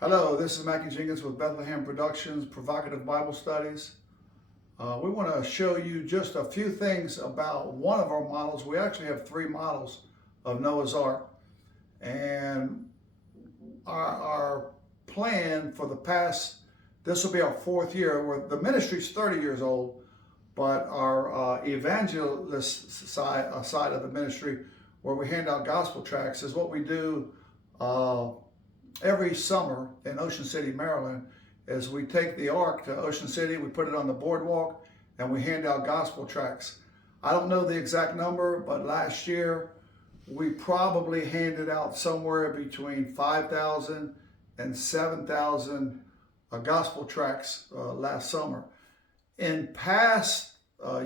Hello, this is Mackie Jenkins with Bethlehem Productions, Provocative Bible Studies. We want to show you just a few things about one of our models. We actually have three models of Noah's Ark. And our plan for the past, this will be our fourth year, where the ministry's 30 years old, but our evangelist side of the ministry, where we hand out gospel tracts, is what we do every summer in Ocean City, Maryland. Is we take the Ark to Ocean City, we put it on the boardwalk, and we hand out gospel tracts. I don't know the exact number, but last year we probably handed out somewhere between 5,000 and 7,000 gospel tracts last summer. In past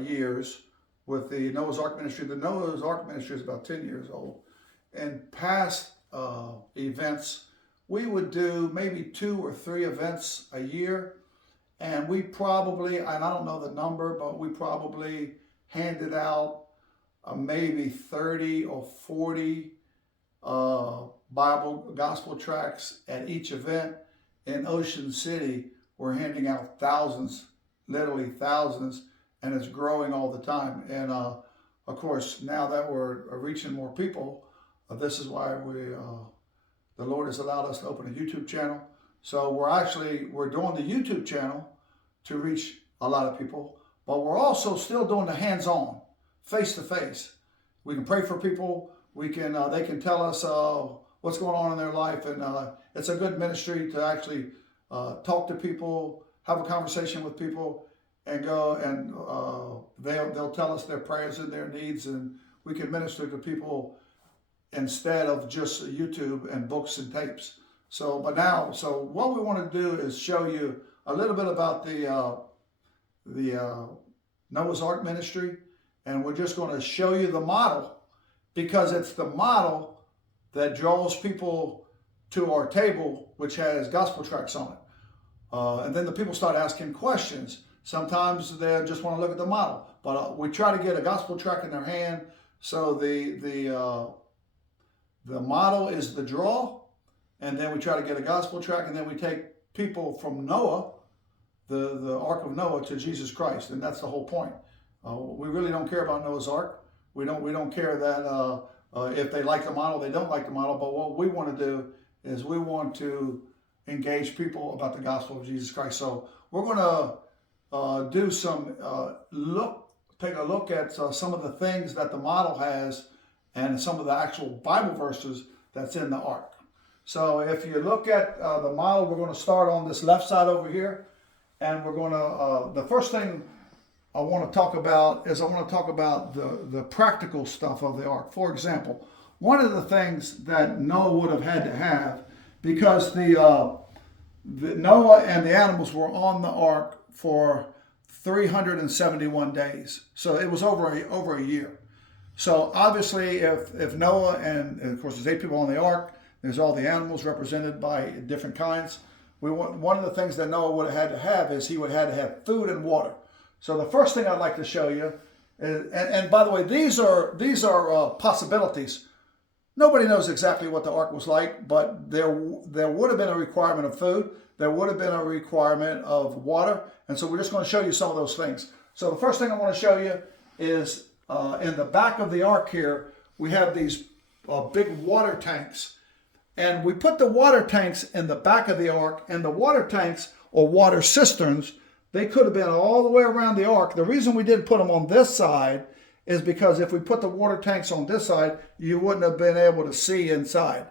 years with the Noah's Ark Ministry, the Noah's Ark Ministry is about 10 years old. In past events, we would do maybe 2 or 3 events a year. And we probably, and I don't know the number, but we probably handed out maybe 30 or 40 Bible gospel tracts at each event. In Ocean City, we're handing out thousands, literally thousands, and it's growing all the time. And of course, now that we're reaching more people, this is why the Lord has allowed us to open a YouTube channel. So we're doing the YouTube channel to reach a lot of people, but we're also still doing the hands-on, face-to-face. We can pray for people. They can tell us what's going on in their life, and it's a good ministry to actually talk to people, have a conversation with people, and go and they'll tell us their prayers and their needs, and we can minister to people instead of just YouTube and books and tapes. So what we want to do is show you a little bit about the Noah's Ark Ministry, and we're just going to show you the model, because it's the model that draws people to our table, which has gospel tracts on it. And then the people start asking questions. Sometimes they just want to look at the model, but we try to get a gospel tract in their hand. So the model is the draw, and then we try to get a gospel tract, and then we take people from Noah, the Ark of Noah, to Jesus Christ, and that's the whole point. We really don't care about Noah's Ark. We don't care that if they like the model, they don't like the model. But what we want to do is we want to engage people about the gospel of Jesus Christ. So we're going to do take a look at some of the things that the model has, and some of the actual Bible verses that's in the Ark. So if you look at the model, we're going to start on this left side over here. And we're going to, the first thing I want to talk about is the practical stuff of the Ark. For example, one of the things that Noah would have had to have, because the Noah and the animals were on the Ark for 371 days. So it was over a year. So obviously, if Noah and of course there's 8 people on the Ark, there's all the animals represented by different kinds. One of the things that Noah would have had to have is he would have had to have food and water. So the first thing I'd like to show you is, and by the way, these are possibilities. Nobody knows exactly what the Ark was like, but there would have been a requirement of food. There would have been a requirement of water, and so we're just going to show you some of those things. So the first thing I want to show you is in the back of the Ark here, we have these big water tanks. And we put the water tanks in the back of the Ark, and the water tanks, or water cisterns, they could have been all the way around the Ark. The reason we didn't put them on this side is because if we put the water tanks on this side, you wouldn't have been able to see inside.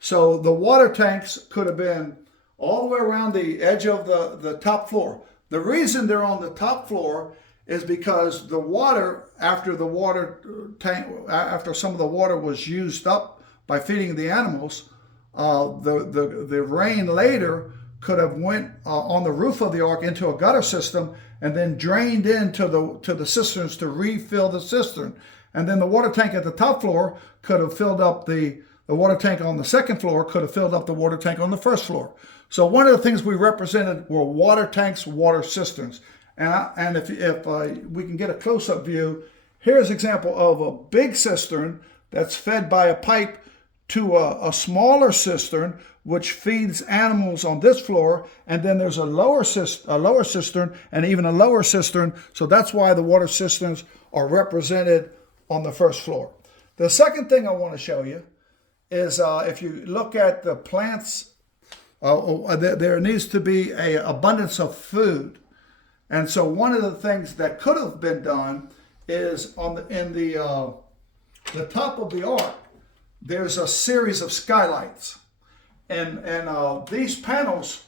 So the water tanks could have been all the way around the edge of the top floor. The reason they're on the top floor is because the water, after some of the water was used up by feeding the animals, the rain later could have went on the roof of the Ark into a gutter system and then drained into the cisterns to refill the cistern. And then the water tank at the top floor could have filled up the water tank on the second floor could have filled up the water tank on the first floor. So one of the things we represented were water tanks, water cisterns. And if we can get a close-up view, here's an example of a big cistern that's fed by a pipe to a smaller cistern which feeds animals on this floor, and then there's a lower cistern and even a lower cistern. So that's why the water cisterns are represented on the first floor. The second thing I want to show you is if you look at the plants, there needs to be an abundance of food. And so one of the things that could have been done is in the top of the ark, there's a series of skylights. And these panels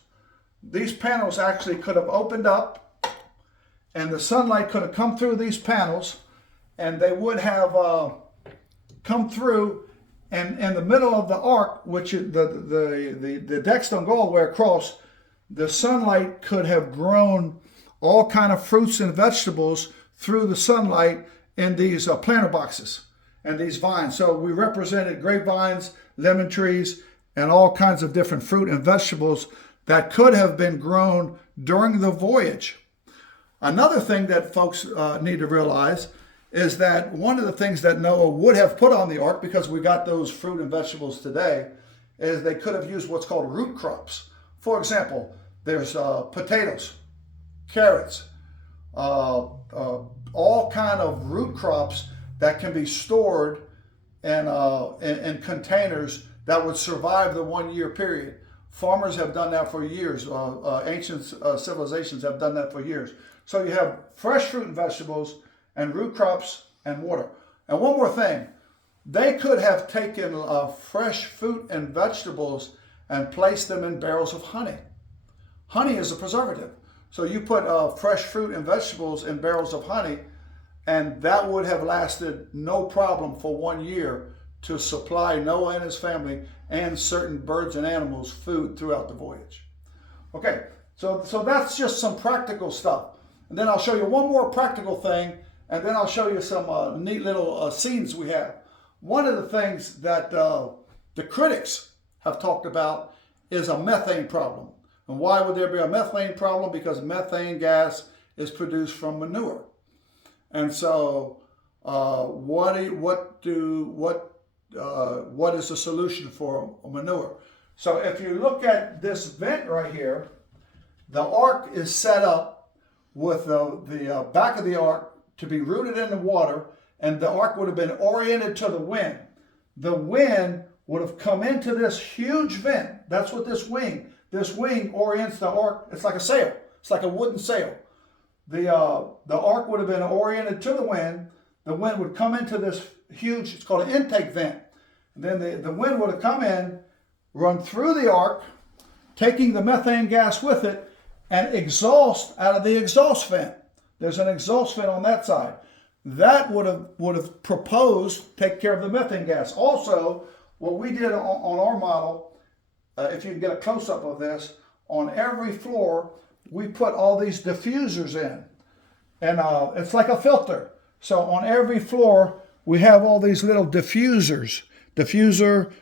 actually could have opened up, and the sunlight could have come through these panels, and they would have come through, and in the middle of the ark, which the decks don't go all the way across, the sunlight could have grown all kind of fruits and vegetables through the sunlight in these planter boxes and these vines. So we represented grapevines, lemon trees, and all kinds of different fruit and vegetables that could have been grown during the voyage. Another thing that folks need to realize is that one of the things that Noah would have put on the ark, because we got those fruit and vegetables today, is they could have used what's called root crops. For example, there's potatoes, carrots, all kind of root crops that can be stored in containers that would survive the 1 year period. Farmers have done that for years. Ancient civilizations have done that for years. So you have fresh fruit and vegetables and root crops and water. And one more thing, they could have taken fresh fruit and vegetables and placed them in barrels of honey. Honey is a preservative. So you put fresh fruit and vegetables in barrels of honey, and that would have lasted no problem for 1 year to supply Noah and his family and certain birds and animals food throughout the voyage. Okay, so that's just some practical stuff. And then I'll show you one more practical thing, and then I'll show you some neat little scenes we have. One of the things that the critics have talked about is a methane problem. And why would there be a methane problem? Because methane gas is produced from manure. And so what is the solution for manure? So if you look at this vent right here, the ark is set up with the back of the ark to be rooted in the water, and the ark would have been oriented to the wind. The wind would have come into this huge vent. That's what this wing orients the ark. It's like a sail. It's like a wooden sail. The ark would have been oriented to the wind. The wind would come into this huge, it's called an intake vent. And then the wind would have come in, run through the ark, taking the methane gas with it, and exhaust out of the exhaust vent. There's an exhaust vent on that side. That would have proposed take care of the methane gas. Also, what we did on our model, if you can get a close-up of this, on every floor, we put all these diffusers in. And it's like a filter. So on every floor, we have all these little diffusers. Diffuser.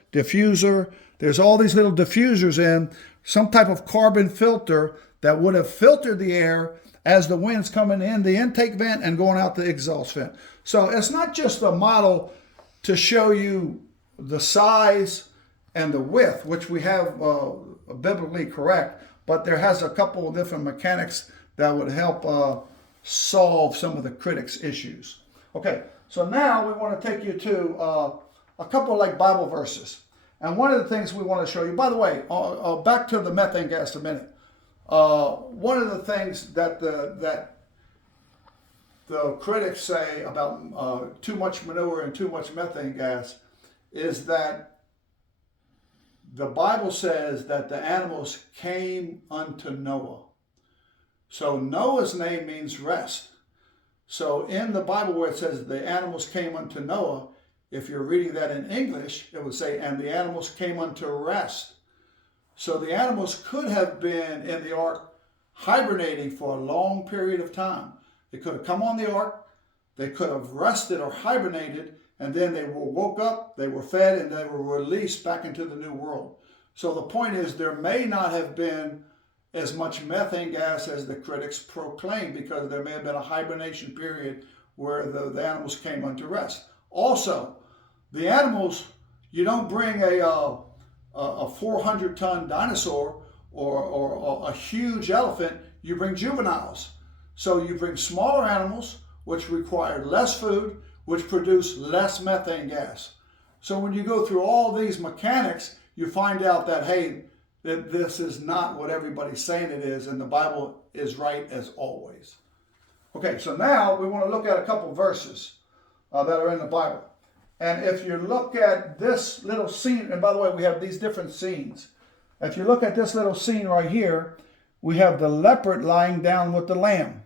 There's all these little diffusers in, some type of carbon filter that would have filtered the air as the wind's coming in the intake vent and going out the exhaust vent. So it's not just a model to show you the size and the width, which we have biblically correct, but there has a couple of different mechanics that would help solve some of the critics' issues. Okay, so now we want to take you to a couple of like Bible verses. And one of the things we want to show you, by the way, back to the methane gas a minute. One of the things that the critics say about too much manure and too much methane gas is that the Bible says that the animals came unto Noah. So Noah's name means rest. So in the Bible where it says the animals came unto Noah, if you're reading that in English, it would say, and the animals came unto rest. So the animals could have been in the ark hibernating for a long period of time. They could have come on the ark, they could have rested or hibernated, and then they woke up, they were fed, and they were released back into the new world. So the point is there may not have been as much methane gas as the critics proclaim, because there may have been a hibernation period where the animals came unto rest. Also, the animals You don't bring a 400-ton dinosaur or a huge elephant. You bring juveniles. So you bring smaller animals, which require less food, which produce less methane gas. So when you go through all these mechanics, you find out that, hey, that this is not what everybody's saying it is, and the Bible is right as always. Okay, so now we want to look at a couple verses that are in the Bible. And if you look at this little scene, and by the way, we have these different scenes. If you look at this little scene right here, we have the leopard lying down with the lamb.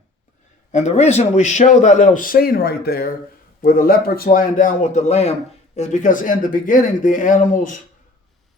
And the reason we show that little scene right there, where the leopard's lying down with the lamb, is because in the beginning, the animals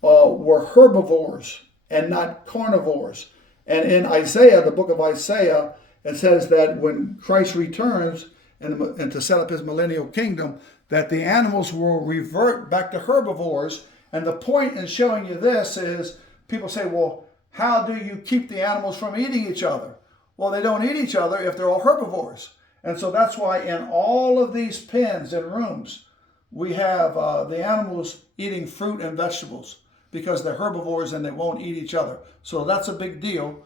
were herbivores and not carnivores. And in Isaiah, the book of Isaiah, it says that when Christ returns and to set up his millennial kingdom, that the animals will revert back to herbivores. And the point in showing you this is, people say, well, how do you keep the animals from eating each other? Well, they don't eat each other if they're all herbivores. And so that's why in all of these pens and rooms, we have the animals eating fruit and vegetables, because they're herbivores and they won't eat each other. So that's a big deal.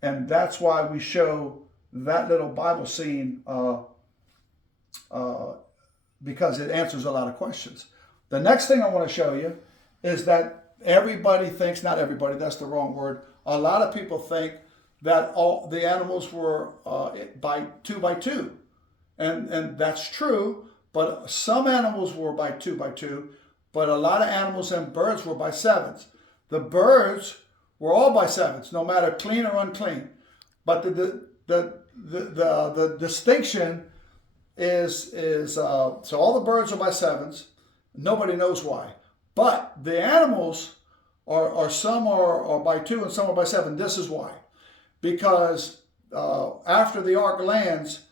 And that's why we show that little Bible scene, because it answers a lot of questions. The next thing I want to show you is that everybody thinks, not everybody, that's the wrong word. A lot of people think that all the animals were by two. And that's true, but some animals were by two, but a lot of animals and birds were by sevens. The birds were all by sevens, no matter clean or unclean. But the distinction is so all the birds are by sevens. Nobody knows why. But the animals are some are by two and some are by seven. This is why. Because after the ark lands,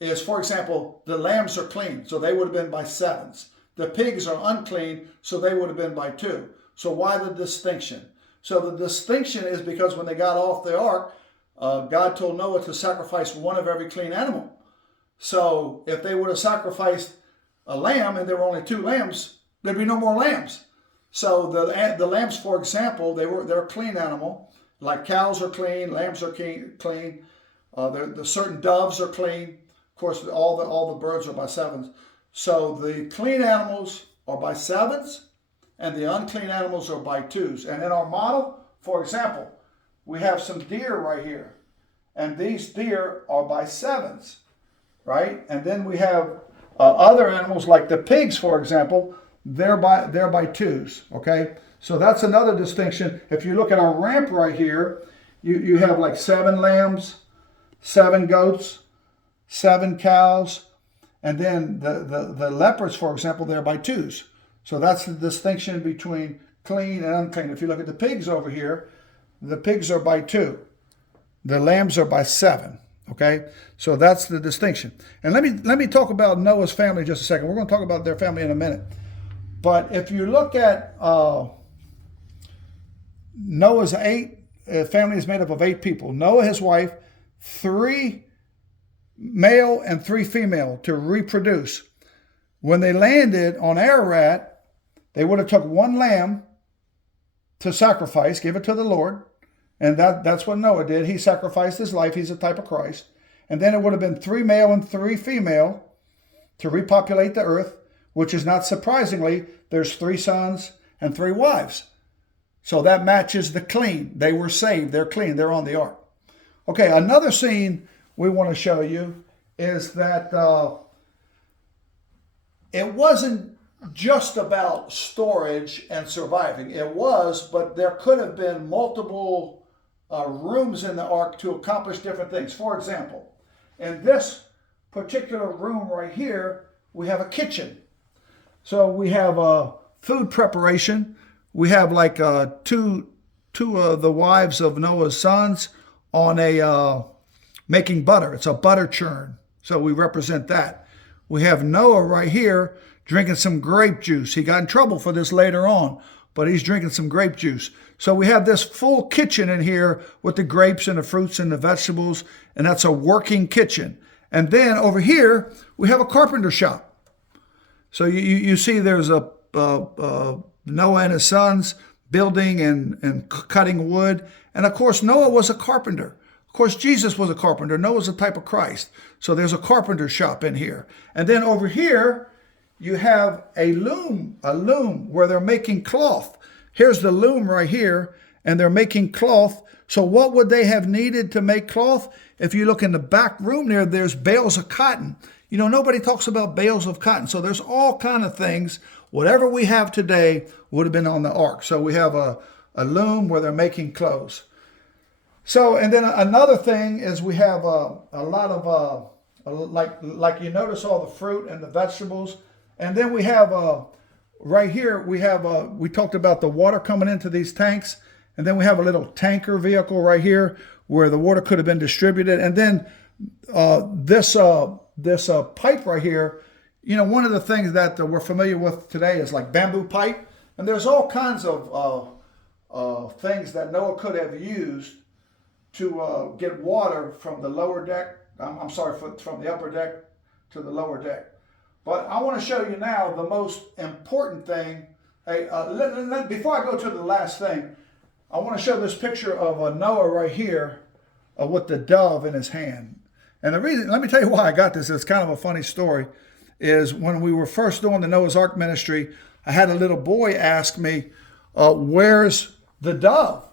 is, for example, the lambs are clean, so they would have been by sevens. The pigs are unclean, so they would have been by two. So why the distinction? So the distinction is because when they got off the ark, God told Noah to sacrifice one of every clean animal. So if they would have sacrificed a lamb and there were only two lambs, there'd be no more lambs. So the lambs, for example, they're a clean animal. Like cows are clean, lambs are clean. The certain doves are clean. Of course, all the birds are by sevens. So the clean animals are by sevens, and the unclean animals are by twos. And in our model, for example, we have some deer right here, and these deer are by sevens, right? And then we have other animals like the pigs, for example, they're by twos. Okay, so that's another distinction. If you look at our ramp right here, you have like 7 lambs, 7 goats, 7 cows, and then the leopards, for example, they're by twos. So that's the distinction between clean and unclean. If you look at the pigs over here, the pigs are by 2. The lambs are by 7. Okay, so that's the distinction. And let me talk about Noah's family just a second. We're going to talk about their family in a minute. But if you look at Noah's family is made up of 8 people. Noah, his wife, 3 male and 3 female to reproduce. When they landed on Ararat, they would have took 1 lamb to sacrifice, give it to the Lord. And that's what Noah did. He sacrificed his life. He's a type of Christ. And then it would have been 3 male and 3 female to repopulate the earth, which is not surprisingly, there's 3 sons and 3 wives. So that matches the clean. They were saved. They're clean. They're on the ark. Okay, another scene we want to show you is that it wasn't just about storage and surviving. It was, but there could have been multiple rooms in the ark to accomplish different things. For example, in this particular room right here, we have a kitchen. So we have food preparation. We have like two of the wives of Noah's sons on a making butter. It's a butter churn. So we represent that. We have Noah right here drinking some grape juice. He got in trouble for this later on, but he's drinking some grape juice. So we have this full kitchen in here with the grapes and the fruits and the vegetables, and that's a working kitchen. And then over here, we have a carpenter shop. So you see there's a Noah and his sons building and cutting wood. And of course, Noah was a carpenter. Of course, Jesus was a carpenter. Noah's a type of Christ. So there's a carpenter shop in here. And then over here, you have a loom where they're making cloth. Here's the loom right here, and they're making cloth. So what would they have needed to make cloth? If you look in the back room there, there's bales of cotton. You know, nobody talks about bales of cotton. So there's all kind of things. Whatever we have today would have been on the ark. So we have a loom where they're making clothes. So, and then another thing is we have a lot of, like you notice all the fruit and the vegetables. And then we have, right here, we talked about the water coming into these tanks. And then we have a little tanker vehicle right here where the water could have been distributed. And then this pipe right here, you know, one of the things that we're familiar with today is like bamboo pipe. And there's all kinds of things that Noah could have used to get water from the lower deck. From the upper deck to the lower deck. But I want to show you now the most important thing. Hey, before I go to the last thing, I want to show this picture of Noah right here with the dove in his hand. And the reason, let me tell you why I got this. It's kind of a funny story. Is when we were first doing the Noah's Ark ministry, I had a little boy ask me, "Where's the dove?"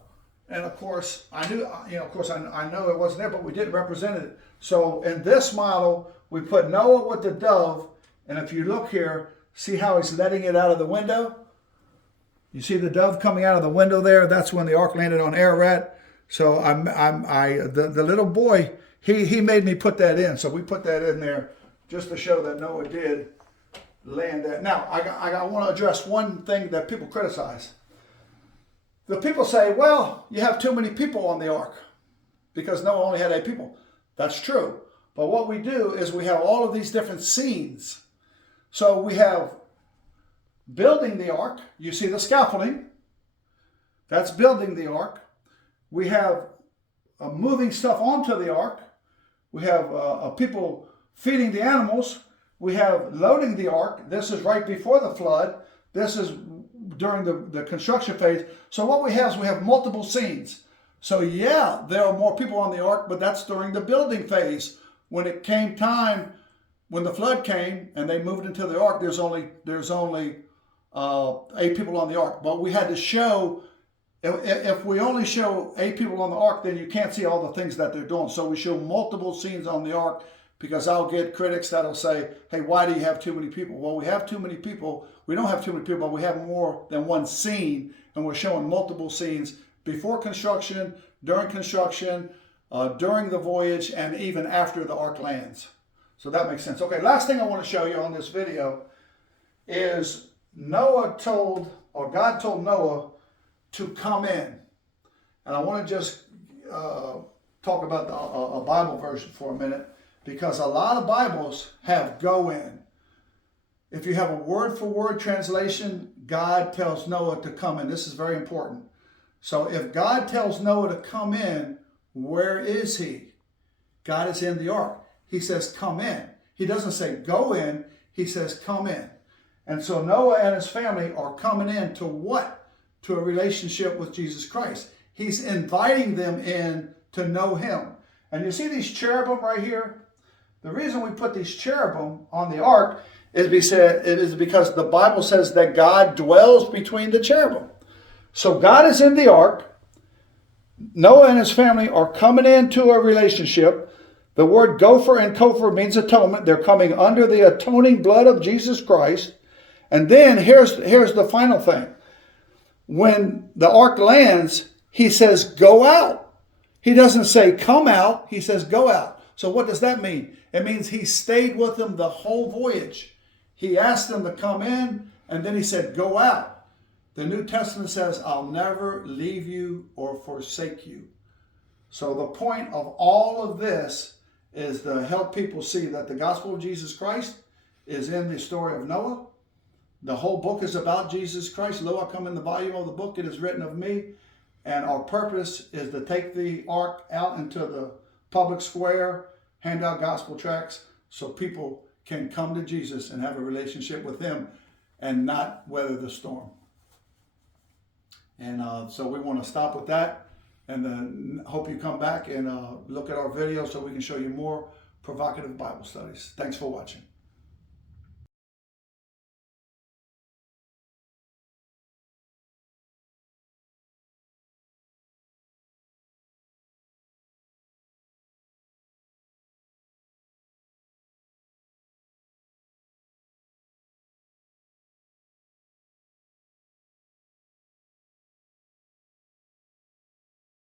And of course, I knew, I know it wasn't there, but we didn't represent it. So in this model, we put Noah with the dove. And if you look here, see how he's letting it out of the window? You see the dove coming out of the window there? That's when the ark landed on Ararat. So the little boy, he made me put that in. So we put that in there just to show that Noah did land that. Now, I want to address one thing that people criticize. The people say, well, you have too many people on the ark because Noah only had 8 people. That's true. But what we do is we have all of these different scenes. So we have building the ark. You see the scaffolding. That's building the ark. We have moving stuff onto the ark. We have people feeding the animals. We have loading the ark. This is right before the flood. This is during the construction phase. So what we have is we have multiple scenes. So yeah, there are more people on the ark, but that's during the building phase. When it came time, when the flood came and they moved into the ark, there's only 8 people on the ark. But we had to show, if we only show 8 people on the ark, then you can't see all the things that they're doing. So we show multiple scenes on the ark, because I'll get critics that'll say, hey, why do you have too many people? Well, we have too many people. We don't have too many people, but we have more than one scene, and we're showing multiple scenes before construction, during construction, during the voyage, and even after the ark lands. So that makes sense. Okay, last thing I want to show you on this video is God told Noah to come in. And I want to just talk about a Bible version for a minute, because a lot of Bibles have go in. If you have a word-for-word translation, God tells Noah to come in. This is very important. So if God tells Noah to come in, where is he? God is in the ark. He says, come in. He doesn't say go in. He says, come in. And so Noah and his family are coming in to what? To a relationship with Jesus Christ. He's inviting them in to know him. And you see these cherubim right here? The reason we put these cherubim on the ark is because the Bible says that God dwells between the cherubim. So God is in the ark. Noah and his family are coming into a relationship. The word gopher and kopher means atonement. They're coming under the atoning blood of Jesus Christ. And then here's the final thing. When the ark lands, he says, go out. He doesn't say come out. He says go out. So what does that mean? It means he stayed with them the whole voyage. He asked them to come in, and then he said, go out. The New Testament says, I'll never leave you or forsake you. So the point of all of this is to help people see that the gospel of Jesus Christ is in the story of Noah. The whole book is about Jesus Christ. Lo, I come in the volume of the book, it is written of me. And our purpose is to take the ark out into the public square, hand out gospel tracts so people can come to Jesus and have a relationship with him and not weather the storm. And so we want to stop with that, and then hope you come back and look at our videos so we can show you more provocative Bible studies. Thanks for watching.